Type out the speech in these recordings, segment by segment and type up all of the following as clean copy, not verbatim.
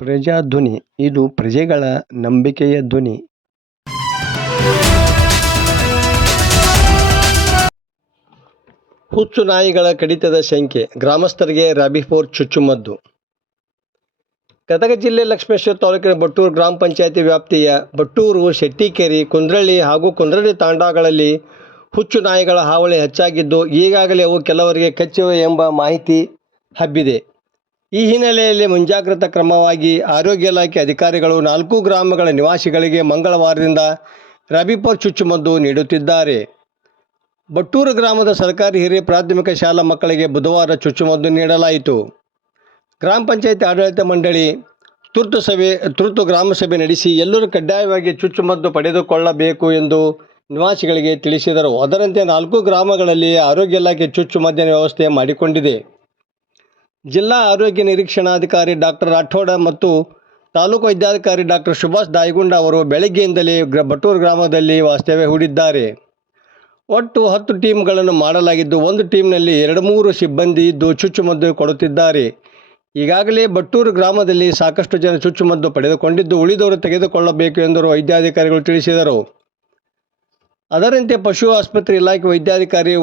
ಪ್ರಜಾಧ್ವನಿ ಇದು ಪ್ರಜೆಗಳ ನಂಬಿಕೆಯ ಧ್ವನಿ. ಹುಚ್ಚು ನಾಯಿಗಳ ಕಡಿತದ ಶಂಕೆ, ಗ್ರಾಮಸ್ಥರಿಗೆ ರಾಬಿಫೋರ್ ಚುಚ್ಚುಮದ್ದು. ಗದಗ ಜಿಲ್ಲೆ ಲಕ್ಷ್ಮೇಶ್ವರ ತಾಲೂಕಿನ ಬಟ್ಟೂರು ಗ್ರಾಮ ಪಂಚಾಯಿತಿ ವ್ಯಾಪ್ತಿಯ ಬಟ್ಟೂರು, ಶೆಟ್ಟಿಕೆರೆ, ಕುಂದ್ರಳ್ಳಿ ಹಾಗೂ ಕುಂದ್ರಳ್ಳಿ ತಾಂಡಾಗಳಲ್ಲಿ ಹುಚ್ಚು ನಾಯಿಗಳ ಹಾವಳಿ ಹೆಚ್ಚಾಗಿದ್ದು, ಈಗಾಗಲೇ ಅವು ಕೆಲವರಿಗೆ ಕಚ್ಚಿವೆ ಎಂಬ ಮಾಹಿತಿ ಹಬ್ಬಿದೆ. ಈ ಹಿನ್ನೆಲೆಯಲ್ಲಿ ಮುಂಜಾಗ್ರತಾ ಕ್ರಮವಾಗಿ ಆರೋಗ್ಯ ಇಲಾಖೆ ಅಧಿಕಾರಿಗಳು 4 ಗ್ರಾಮಗಳ ನಿವಾಸಿಗಳಿಗೆ ಮಂಗಳವಾರದಿಂದ ರಾಬಿಫೋರ್ ಚುಚ್ಚುಮದ್ದು ನೀಡುತ್ತಿದ್ದಾರೆ. ಬಟ್ಟೂರು ಗ್ರಾಮದ ಸರ್ಕಾರಿ ಹಿರಿಯ ಪ್ರಾಥಮಿಕ ಶಾಲಾ ಮಕ್ಕಳಿಗೆ ಬುಧವಾರ ಚುಚ್ಚುಮದ್ದು ನೀಡಲಾಯಿತು. ಗ್ರಾಮ ಪಂಚಾಯಿತಿ ಆಡಳಿತ ಮಂಡಳಿ ತುರ್ತು ಗ್ರಾಮ ಸಭೆ ನಡೆಸಿ ಎಲ್ಲರೂ ಕಡ್ಡಾಯವಾಗಿ ಚುಚ್ಚುಮದ್ದು ಪಡೆದುಕೊಳ್ಳಬೇಕು ಎಂದು ನಿವಾಸಿಗಳಿಗೆ ತಿಳಿಸಿದರು. ಅದರಂತೆ 4 ಗ್ರಾಮಗಳಲ್ಲಿ ಆರೋಗ್ಯ ಇಲಾಖೆ ಚುಚ್ಚುಮದ್ದಿನ ವ್ಯವಸ್ಥೆ ಮಾಡಿಕೊಂಡಿದೆ. ಜಿಲ್ಲಾ ಆರೋಗ್ಯ ನಿರೀಕ್ಷಣಾಧಿಕಾರಿ ಡಾಕ್ಟರ್ ರಾಠೋಡ ಮತ್ತು ತಾಲೂಕು ವೈದ್ಯಾಧಿಕಾರಿ ಡಾಕ್ಟರ್ ಸುಭಾಷ್ ದಾಯಗುಂಡ ಅವರು ಬೆಳಗ್ಗೆಯಿಂದಲೇ ಬಟ್ಟೂರು ಗ್ರಾಮದಲ್ಲಿ ವಾಸ್ತವ್ಯ ಹೂಡಿದ್ದಾರೆ. ಒಟ್ಟು 10 ಟೀಮ್ಗಳನ್ನು ಮಾಡಲಾಗಿದ್ದು, ಒಂದು ಟೀಮ್ನಲ್ಲಿ 2-3 ಸಿಬ್ಬಂದಿ ಇದ್ದು ಚುಚ್ಚುಮದ್ದು ಕೊಡುತ್ತಿದ್ದಾರೆ. ಈಗಾಗಲೇ ಬಟ್ಟೂರು ಗ್ರಾಮದಲ್ಲಿ ಸಾಕಷ್ಟು ಜನ ಚುಚ್ಚುಮದ್ದು ಪಡೆದುಕೊಂಡಿದ್ದು, ಉಳಿದವರು ತೆಗೆದುಕೊಳ್ಳಬೇಕು ಎಂದು ವೈದ್ಯಾಧಿಕಾರಿಗಳು ತಿಳಿಸಿದರು. ಅದರಂತೆ ಪಶು ಆಸ್ಪತ್ರೆ ಇಲಾಖೆ ವೈದ್ಯಾಧಿಕಾರಿ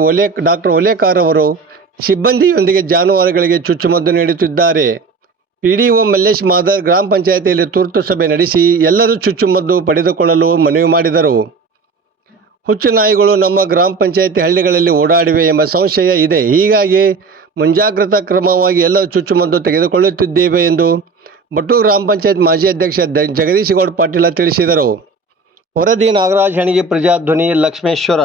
ಡಾಕ್ಟರ್ ಓಲೇಕಾರ್ ಅವರು ಸಿಬ್ಬಂದಿಯೊಂದಿಗೆ ಜಾನುವಾರುಗಳಿಗೆ ಚುಚ್ಚುಮದ್ದು ನೀಡುತ್ತಿದ್ದಾರೆ. ಪಿಡಿಒ ಮಲ್ಲೇಶ್ ಮಾದರ್ ಗ್ರಾಮ ಪಂಚಾಯಿತಿಯಲ್ಲಿ ತುರ್ತು ಸಭೆ ನಡೆಸಿ ಎಲ್ಲರೂ ಚುಚ್ಚುಮದ್ದು ಪಡೆದುಕೊಳ್ಳಲು ಮನವಿ ಮಾಡಿದರು. ಹುಚ್ಚು ನಾಯಿಗಳು ನಮ್ಮ ಗ್ರಾಮ ಪಂಚಾಯಿತಿ ಹಳ್ಳಿಗಳಲ್ಲಿ ಓಡಾಡಿವೆ ಎಂಬ ಸಂಶಯ ಇದೆ. ಹೀಗಾಗಿ ಮುಂಜಾಗ್ರತಾ ಕ್ರಮವಾಗಿ ಎಲ್ಲರೂ ಚುಚ್ಚುಮದ್ದು ತೆಗೆದುಕೊಳ್ಳುತ್ತಿದ್ದೇವೆ ಎಂದು ಬಟ್ಟೂರು ಗ್ರಾಮ ಪಂಚಾಯತ್ ಮಾಜಿ ಅಧ್ಯಕ್ಷ ಜಗದೀಶಗೌಡ ಪಾಟೀಲ ತಿಳಿಸಿದರು. ವರದಿ ನಾಗರಾಜ್ ಹೆಣಗಿ, ಪ್ರಜಾಧ್ವನಿ, ಲಕ್ಷ್ಮೇಶ್ವರ.